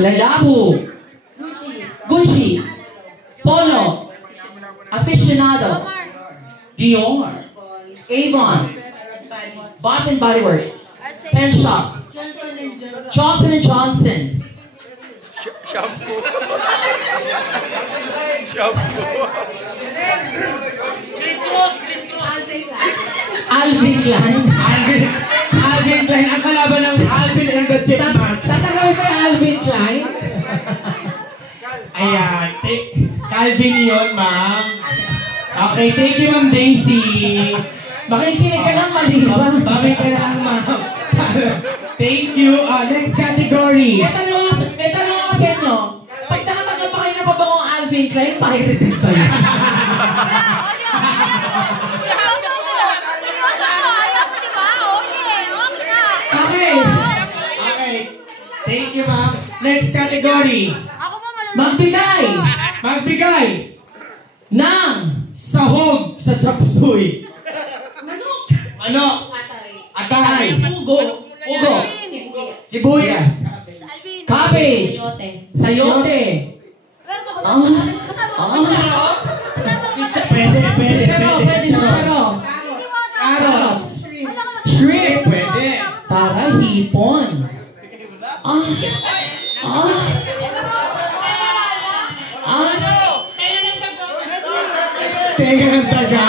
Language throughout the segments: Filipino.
Lalabu. Gucci. Polo. Aficionado. Dior. Avon. Bath and Body Works. Pen Shop. Johnson & Johnson's. Shampoo. Alvin Klein. Alvin Klein. Ang kalaban ng Alvin and the Chipmunks. Tatagawin pa yung Alvin Klein? Ayan. Calvin yun, ma'am. Okay, thank you, Ma'am Daisy. Makikinig ka lang, mali ba? Babay ka lang, ma'am. Thank you. Next category. May tanong ako sa inyo. Pag nakatagal pa kayo na pabangong Alvin Klein, pirated ba yun? Okay. Thank you, ma'am. Next category. Magbigay ng sahog sa chapsuy. Ano? Atay. Ugo. Sibuyas. Cabbage. Sayote. Pwede. Carrots. Shrimp. Pwede. Tara, hipon. Teka ng taga.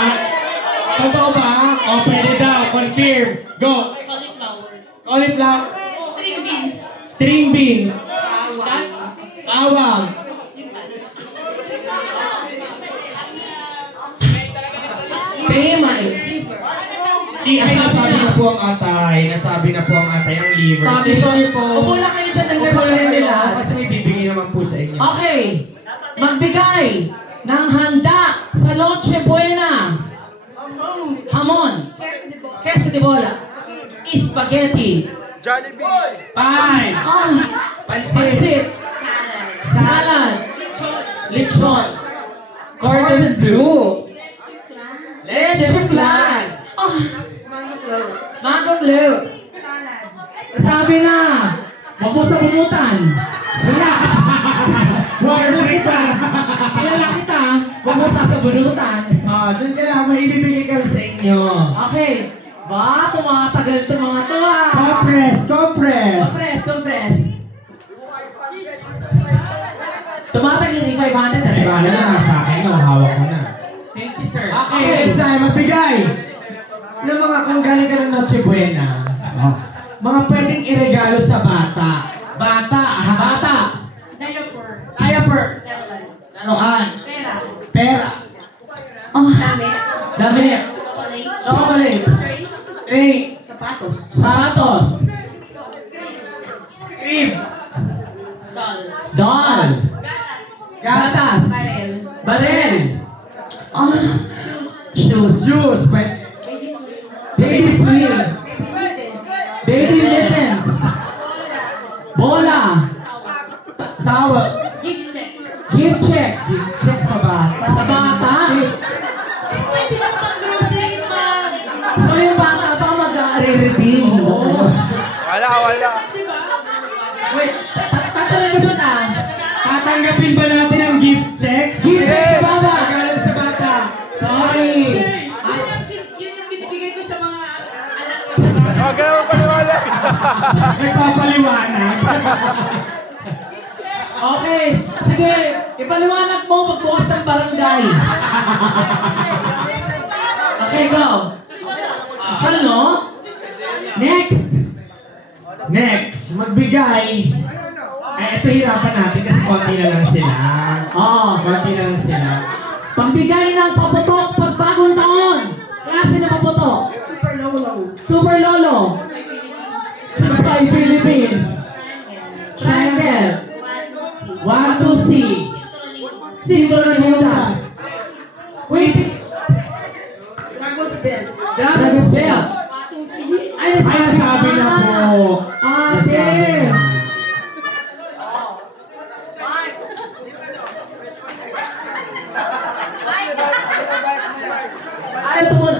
Totoo ba? O, pwede daw. Confirm. Go. Cauliflower. String beans. Bawang. Ay, nasabi na po ang atay. Ang liver. Sabi po. Upo lang kayo dyan. Upo lang nila. Kasi may bibigay naman po sa inyo. Okay. Magbigay ng handa sa Noche Buena. Hamon. Queso de bola. Spaghetti. Jollibee. Pie. Pansit. Salad. Lechon. Cordon bleu. Leche flan. Mango float. Sabi na. Huwag mo sa bumutan. Relax. Kilala kita. Huwag mo sasabunutan. Diyan ka lang. May ibibigay kami sa inyo. Okay. Ba, tumatagal ito mga to ah. Compress. Tumatagal yung 500 na Bala na, sa akin na. Hawak ko na. Thank you, sir. Okay, next time, magbigay ng mga kung galing ka ng Noche Buena. Mga pwedeng iregalo sa bata. Bata. Diaper. Laruan. Pera. Dami. Chocolate. Tray. Sapatos. Cream. Doll. Gatas. Barel. Shoes. Baby swing. Baby mittens. Bola. Towel. Gift check sa bata. So yung bata pa mag-re-redeem. Wala. Wait, tatanggapin na. Tatanggapin ba natin ang gift check? Gift check sa baba. Regalo sa bata. Sorry. Yun yung binibigay ko sa mga anak ko. Ganun mo paliwanag. Nagpapaliwanag. Okay, sige. Ipaliwanag mo magbukas ng barangay. Okay, go. Ano? Next. Magbigay. Ay, ito hirapan natin kasi konti na lang sila. Konti na lang sila. Pagbigay ng paputok pag bagong taon. Klase na paputok. Super Lolo. By Philippines. Triangle. 1, 2, C. Sintonas. Wait. Dragon's Bell. Ay, nasabi na po. Ate.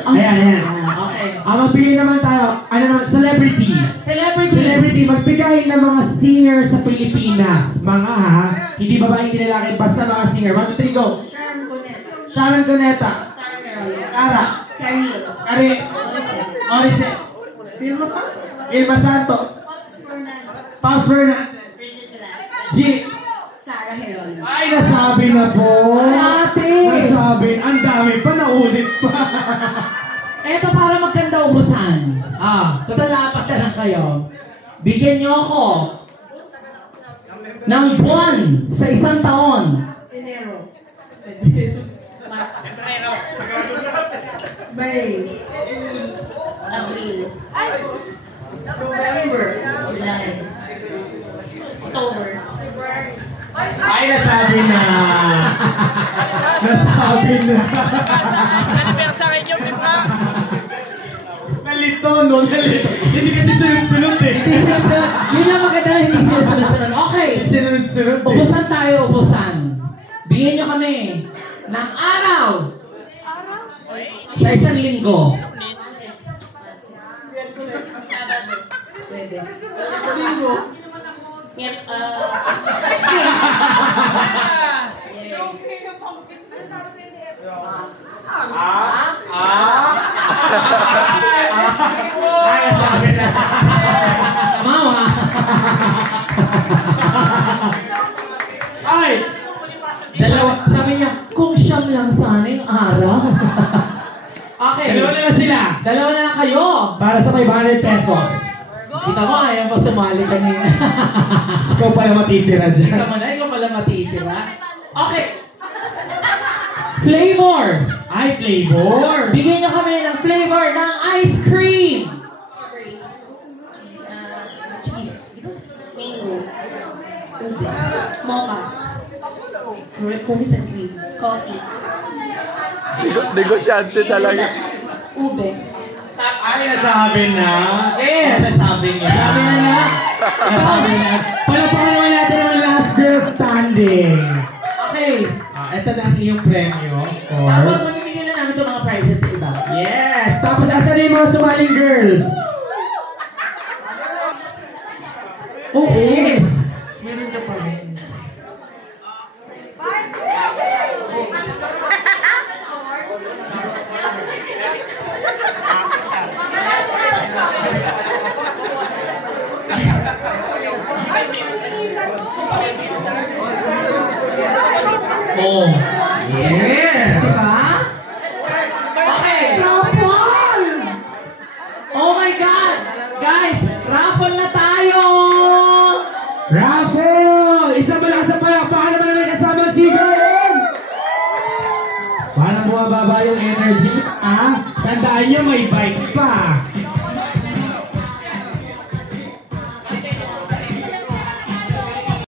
Ayan. Okay. Magbigay naman tayo. Ano naman? Celebrity. Celebrity. Magbigay ng mga singer sa Pilipinas. Mga ha, hindi babae, hindi lalaki, basta mga singer. 1, 2, 3, go! Sharon Cuneta. Sharon Cuneta. Sarah Merrill. Sara. Karil. Kari. Morissette. Vilma Santos. Vilma Santos. Pops Fernandez. Pops Fernandez. Bridget Velasquez. G. Sarah Herold. Ay, nasabi na po. Ate! Nasabi. Ang dami pa, naulit pa. Eto para magkanda ubusan. Total 4 na lang kayo. Bigyan niyo ako ng buwan sa isang taon. Enero. March. May. Abril. November. July. October. Ay, nasabi na. Nasabi na. Anniversary niyo, Pipa! Nalito, no? Nalito. Hindi kasi sunod-sunod eh. Hindi sila, yun lang maganda na hindi sila sunod-sunod. Okay, Sunod-sunod eh. ubusan tayo, ubusan. Bigyan niyo kami ng araw sa isang linggo. Pwede. Ay, nasabi na. Mawa. Ay! Dalawa. Sabi niya, kung siyam lang sana yung araw. Okay. Dalawa na lang sila. Dalawa na lang kayo. Para sa 500 pesos. Kita mo, ayaw pa sumali kanina. Ikaw pala matitira dyan. Ikaw man, ikaw pala matitira. Okay. Flavor. Ay, flavor. Bigyan niyo kami ng flavor ng ice cream. Strawberry. Cheese. Mango. Ube. Mocha. Cookies and cream. Coffee. Negosyante talaga. Ube. Ay, nasabi na. Yes. Nasabi niya. Sabi na nga. Nasabi na. Palapakan naman natin ang last girl standing. Okay. Ito na ang iyong premyo, of Tapos, course. mamimigyan na namin itong mga prizes sa iba. Yes! Tapos, asan na yung mga sumaling girls? Oh, yes. Meron ka pa rin. Oh. Yes. Diba? Okay. Raffle! Oh my God! Guys, raffle na tayo! Raffle! Isang malakas sa palakpakan naman na kasama si Girl! Parang bumababa yung energy. Tandaan nyo, may bites pa.